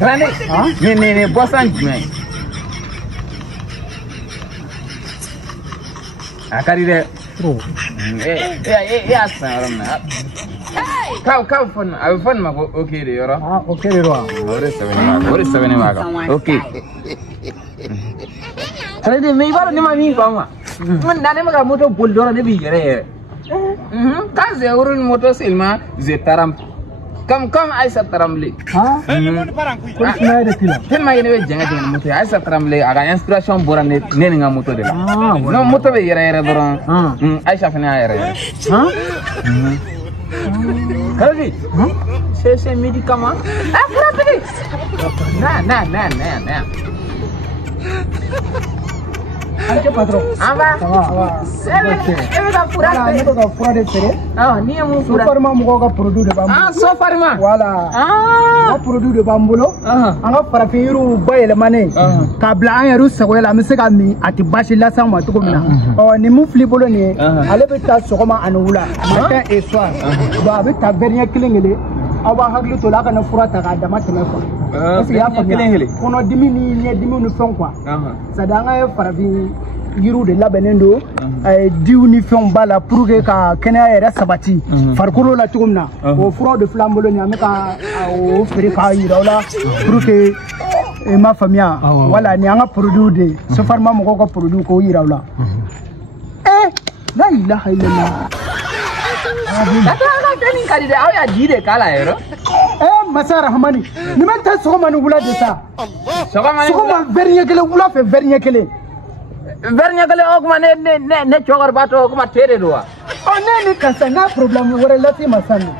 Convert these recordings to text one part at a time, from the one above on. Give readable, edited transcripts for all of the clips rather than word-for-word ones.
Grande. Ni bosan jumɛn? A ka di dɛ. E y'a san yɔrɔ min na. K'a fɔ nin a bɛ fɔ nin ma ko ok de yɔrɔ. Ok de don wa? O de sɛbɛnnen b'a kan. Ok. Grande mais i b'a dɔn ne ma min faamu wa? Na ne ma ka moto boli dɔrɔn ne b'i yɛrɛ yɛrɛ. Quand j'ai ouvert une moto seulement, je taram. Comme Aïssa Taramblé. Tellement il est bien de moto. Aïssa Taramblé a une inspiration pour aller n'enga moto de là. Non moto be yere doron. Aïssa fena yere. Kali. C'est médicament. Ah frère. Non. Anche patron. Ava. Eve da fura. Ne ka fura de feere. Ni ye mun fura. Sofarima mɔgɔw ka produit de b'an bolo. Sofarima. Voilà. Ka produit de b'an bolo. An ka farafin yiriw bayɛlɛmanen k'a bila an yɛrɛw sagoya la an bɛ se ka min a tɛ baasi lase an ma cogo min na. Nin mun filɛ i bolo nin ye ale bɛ taa sɔgɔma ani wula matin et soir. Donc a bɛ ta verre ɲɛ kelen aw b'a hakili to la a kana fura ta k'a dama tɛmɛ quoi. Est-ce que i y'a faamuya? Kɔnɔdimi ni ɲɛdimi ni fɛnw quoi. C'est à dire an ka farafin yiriw de labɛnnen don diw ni fɛnw b'a la pour que ka kɛnɛya yɛrɛ sabati farikolo la cogo min na o furaw de filɛ an bolo nin an bɛ ka o feere k'a yira aw la pour que i m'a faamuya wala nin an ka produit de Sofarima mɔgɔw ka produit k'o yira aw la. La ilaha illallah. Aw y'a di de k'a la yɛrɛ. Masa Rahamani ni ma taa sɔgɔma ni wula de sa. Sɔgɔma verre ɲɛ kelen wula fɛ verre ɲɛ kelen. Verre ɲɛ kelen o kuma ne cɛkɔrɔba tɔ o kuma te de don wa? Ne ni karisa n'a problème wɛrɛ lase ma sisan nɔ.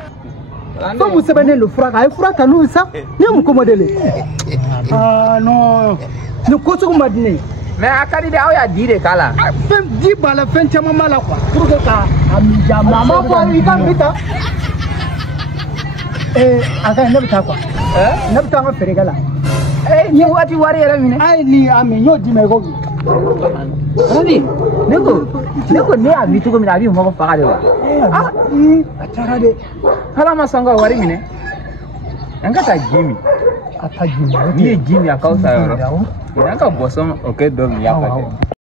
Fɛn mun sɛbɛnnen don fura kan a ye fura ta n'o ye sa ne ye mun commandé le. Non nin ko sugu ma di ne ye. Mais a ka di dɛ aw y'a di de k'a la. Fɛn di b'a la fɛn caman b'a la quoi pour que ka a min ja ma a ma fɔ i ka min ta. A ka ɲi ne bɛ taa quoi. Ne bɛ taa an ka feerekɛ la. Ni waati wari yɛrɛ minɛ. Ayi ni y'a min n y'o d'i ma i ko bi. Rabi ne ko ne y'a min cogo min na a b'i mɔgɔ faga de wa? A cayara dɛ. Ala ma sɔn ka wari minɛ. An ka taa ji min. A taa ji min. N'i ye ji min a ka fisa yɔrɔ. An ka boisson o kɛ dɔ min y'a ka kɛ.